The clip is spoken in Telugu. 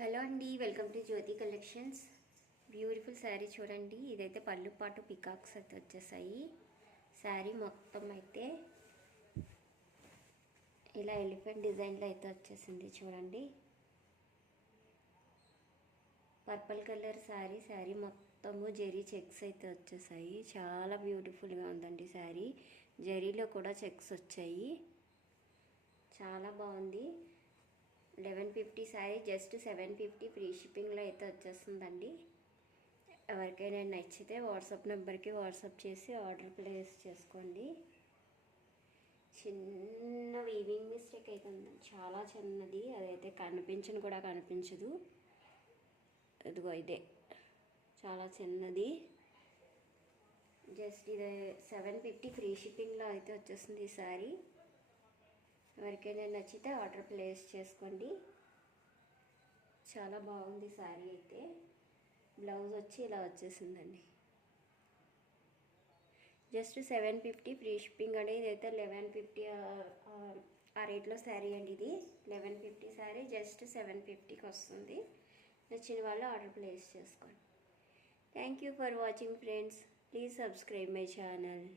హలో అండి, welcome to Jyothi collections. Beautiful sari చూడండి. ఇదైతే పళ్ళు పాటు పికాక్స్ అయితే వచ్చేసాయి. శారీ మొత్తం అయితే ఇలా ఎలిఫెంట్ డిజైన్లో అయితే వచ్చేసింది చూడండి. పర్పుల్ కలర్ శారీ మొత్తము జెరీ చెక్స్ అయితే వచ్చేసాయి. చాలా బ్యూటిఫుల్గా ఉందండి శారీ. జెరీలో కూడా చెక్స్ వచ్చాయి. చాలా బాగుంది. 1150 శారీ జస్ట్ 750 ఫ్రీ షిప్పింగ్లో అయితే వచ్చేస్తుందండి. ఎవరికైనా నచ్చితే వాట్సాప్ నెంబర్కి వాట్సాప్ చేసి ఆర్డర్ ప్లేస్ చేసుకోండి. చిన్న వీవింగ్ మిస్టేక్ అయితే ఉంది, చాలా చిన్నది, అదైతే కూడా కనిపించదు. ఇదిగో ఇదే చాలా చిన్నది. జస్ట్ ఇది 750 ఫ్రీ షిప్పింగ్లో అయితే వచ్చేస్తుంది ఈ శారీ. ఎవరికైనా నచ్చితే ఆర్డర్ ప్లేస్ చేసుకోండి. చాలా బాగుంది శారీ అయితే. బ్లౌజ్ వచ్చి ఇలా వచ్చేసిందండి. జస్ట్ 750 ఫ్రీ షిప్పింగ్ అండి. ఇదైతే 1150 ఆ రేట్లో శారీ అండి. ఇది 1150 శారీ జస్ట్ 750కి వస్తుంది. నచ్చిన వాళ్ళు ఆర్డర్ ప్లేస్ చేసుకోండి. Thank you for watching friends. Please subscribe my channel.